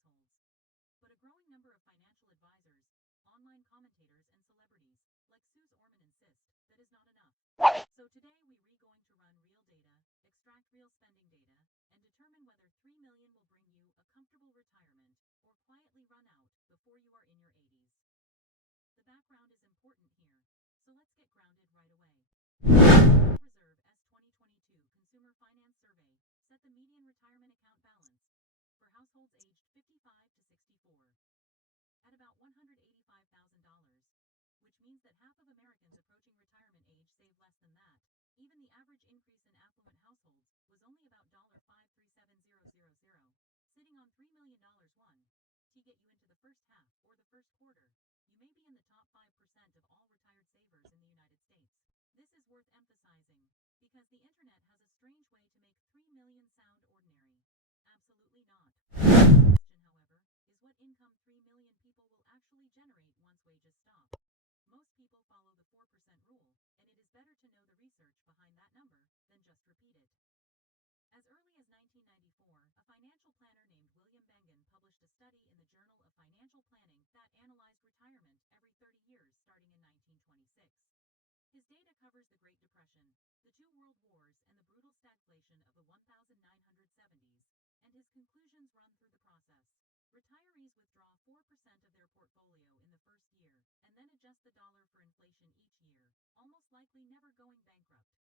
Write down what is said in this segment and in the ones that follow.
households. But a growing number of financial advisors, online commentators, and celebrities, like Suze Orman, insist that is not enough. So today we're going to run real data, extract real spending data, and determine whether 3 million will bring you a comfortable retirement or quietly run out before you are in your 80s. The background is important here, so let's get grounded right away. The Federal Reserve S 2022 Consumer Finance Survey set the median retirement account balance for households aged 55 to 64 at about $185,000, which means that half of Americans approaching retirement age save less than that. Even the average increase in affluent households was only about $537,000, sitting on $3 million. To get you into the first half or the first quarter, you may be in the top 5% of all retired savers in the United States. This is worth emphasizing, because the internet has a strange way to make 3 million sound ordinary. Absolutely not. The question, however, is what income 3 million people will actually generate once wages stop. Most people follow the 4% rule, and it is better to know the research behind that number than just repeat it. As early as 1994, a financial planner named William Bengen published a study in the Journal of Financial Planning that analyzed retirement every 30 years starting in 1926. His data covers the Great Depression, the two world wars, and the brutal stagflation of the 1970s, and his conclusions run through the process. Retirees withdraw 4% of their portfolio in the first year, and then adjust the dollar for inflation each year, almost likely never going bankrupt.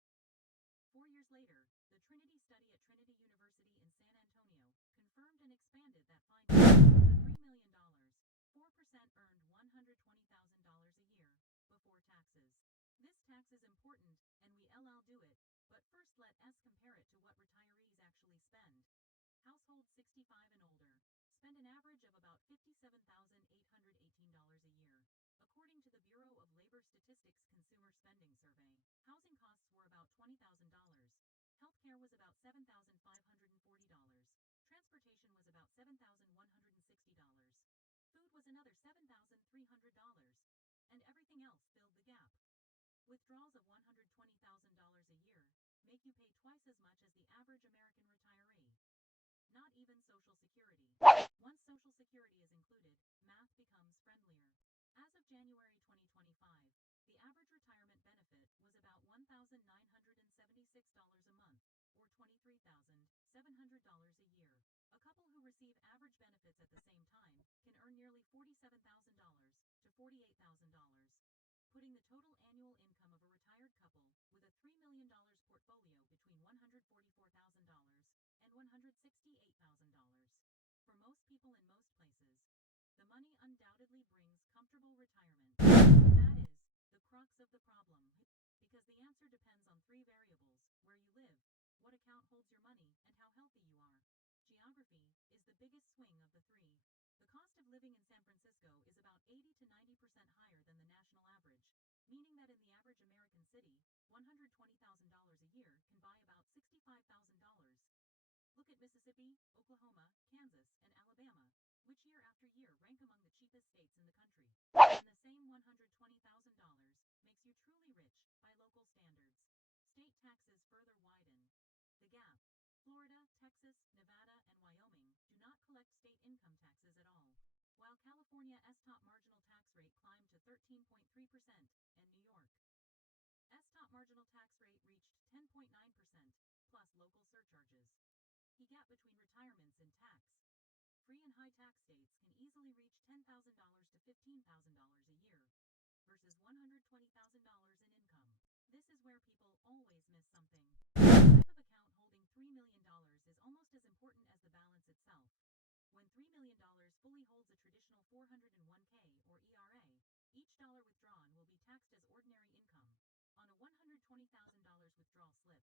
4 years later, the Trinity study at Trinity University in San Antonio confirmed and expanded that finding. The $3 million, 4% earned $120,000 a year before taxes. This tax is important, and we'll do it, but first let us compare it to what retirees actually spend. Households 65 and older spend an average of about $57,818 a year. According to the Bureau of Labor Statistics Consumer Spending Survey, housing costs were about $20,000. Healthcare was about $7,540. Transportation was about $7,160. Food was another $7,300. And everything else filled the gap. Withdrawals of $120,000 a year make you pay twice as much as the average American retiree. Not even Social Security. Once Social Security is included, math becomes friendlier. As of January 2025, the average retirement benefit was about $1,976 a month, or $23,700 a year. A couple who receive average benefits at the same time can earn nearly $47,000 to $48,000. Putting the total annual income of a retired couple with a $3 million portfolio between $144,000 and $168,000. For most people in most places, the money undoubtedly brings comfortable retirement. But that is the crux of the problem, because the answer depends on 3 variables: where you live, what account holds your money, and how healthy you are. Geography is the biggest swing of the 3. The cost of living in San Francisco is about 80 to 90% higher than the national average, meaning that in the average American city, $120,000 a year can buy about $65,000. Look at Mississippi, Oklahoma, Kansas, and Alabama, which year after year rank among the cheapest states in the country. And the same $120,000 makes you truly rich by local standards. State taxes further widen the gap. Florida, Texas, Nevada, and Wyoming do not collect state income taxes at all, while California's top marginal tax rate climbed to 13.3%, and New York's top marginal tax rate reached 10.9%, plus local surcharges. The gap between retirements in tax-free and high-tax states can easily reach $10,000 to $15,000 a year, versus $120,000 in income. This is where people always miss something. The type of account holding $3 million is almost as important as the balance itself. When $3 million fully holds a traditional 401k or ERA, each dollar withdrawn will be taxed as ordinary income. On a $120,000 withdrawal slip,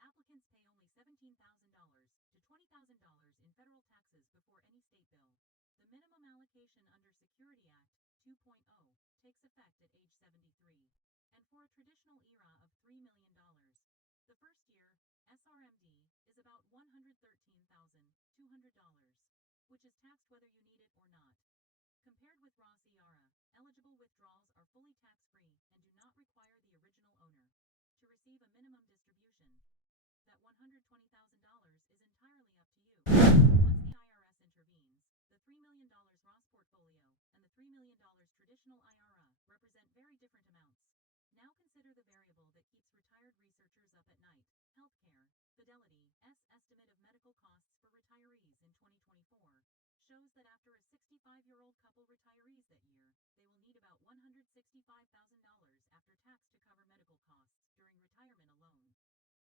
applicants pay only $17,000 to $20,000 in federal taxes before any state bill. The minimum allocation under Security Act 2.0 takes effect at age 73. And for a traditional ERA of $3 million, the first year SRMD is about $113,200, which is taxed whether you need it or not. Compared with Roth IRA, eligible withdrawals are fully tax-free and do not require the original owner to receive a minimum distribution. That $120,000 is entirely up to you. Once the IRS intervenes, the $3 portfolio and the $3 million traditional IRA represent very different amounts. Now consider the variable that keeps retired researchers up at night: healthcare. Fidelity's estimate of medical costs for retirees in 2024 shows that after a 65-year-old couple retires that year, they will need about $165,000 after tax to cover medical costs during retirement alone.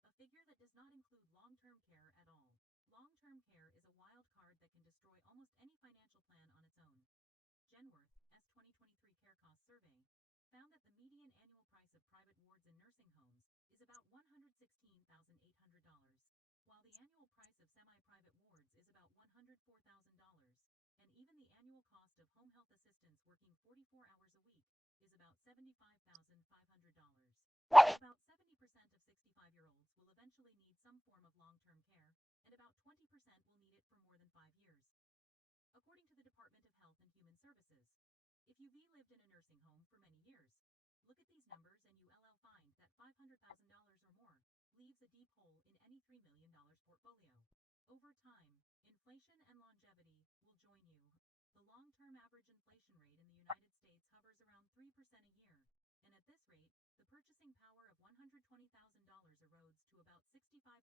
A figure that does not include long-term care at all. Long-term care is a wild card that can destroy almost any financial plan on its own. Genworth's 2023 Care Cost Survey found that the median annual price of private wards in nursing homes is about $116,800, while the annual price of semi-private wards is about $104,000, and even the annual cost of home health assistants working 44 hours a week is about $75,500. About 70% of 65-year-olds will eventually need some form of long-term care, and about 20% will need it for more than 5 years, according to the Department of Health and Human Services. If you've lived in a nursing home for many years, look at these numbers and you'll find that $500,000 or more leaves a deep hole in any $3 million portfolio. Over time, inflation and longevity will join you. The long-term average inflation rate in the United States hovers around 3% a year, and at this rate, the purchasing power of $120,000 erodes to about $65,000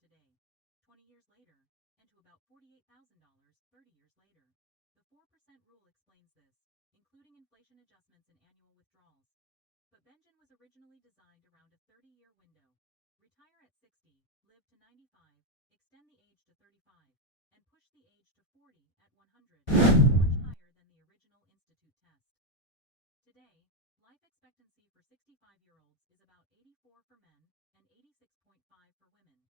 today, 20 years later, and to about $48,000 30 years later. The 4% rule explains this, including inflation adjustments and annual withdrawals. But Benjamin was originally designed around a 30-year window. Retire at 60, live to 95, extend the age to 35, and push the age to 40 at 100, much higher than the original Institute test. Today, life expectancy for 65-year-olds is about 84 for men and 86.5 for women,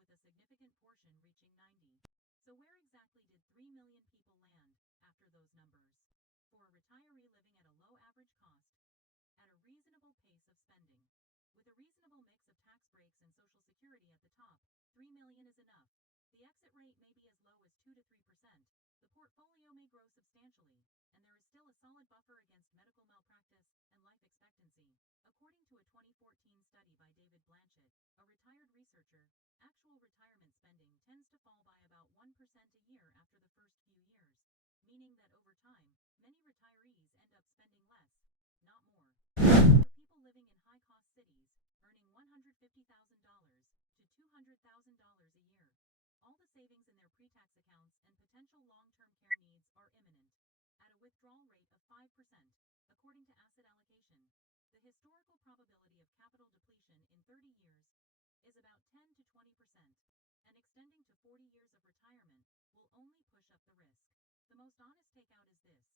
with a significant portion reaching 90. So where exactly did 3 million people land after those numbers? For a retiree living at a low average cost, at a reasonable pace of spending, with a reasonable mix of tax breaks and Social Security at the top, 3 million is enough. The exit rate may be as low as 2 to 3%. The portfolio may grow substantially, and there is still a solid buffer against medical malpractice and life expectancy. According to a 2014 study by David Blanchett, a retired researcher, actual retirement spending tends to fall by about 1% a year after the first few years, meaning that over time, many retirees end up spending less, not more. For people living in high-cost cities, earning $150,000 to $200,000 a year, all the savings in their pre-tax accounts and potential long-term care needs are imminent. At a withdrawal rate of 5%, according to asset allocation, the historical probability of capital depletion in 30 years is about 10 to 20%, and extending to 40 years of retirement will only push up the risk. The most honest takeout is this: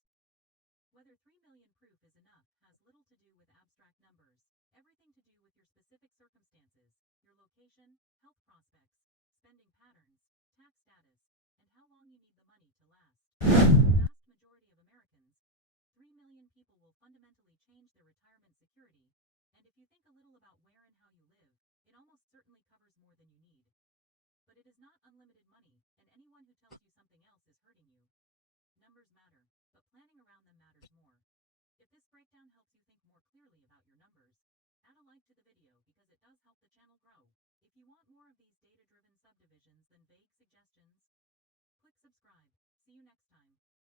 whether 3 million proof is enough has little to do with abstract numbers, everything to do with your specific circumstances, your location, health prospects, spending patterns, tax status, and how long you need the money to last. For the vast majority of Americans, 3 million people will fundamentally change their retirement security, and if you think a little about where and how you live, it almost certainly covers more than you need. But it is not unlimited money, and anyone who tells you something else is hurting you. Numbers matter, but planning around them matters more. If this breakdown helps you think more clearly about your numbers, add a like to the video because it does help the channel grow. If you want more of these data-driven subdivisions than vague suggestions, click subscribe. See you next time.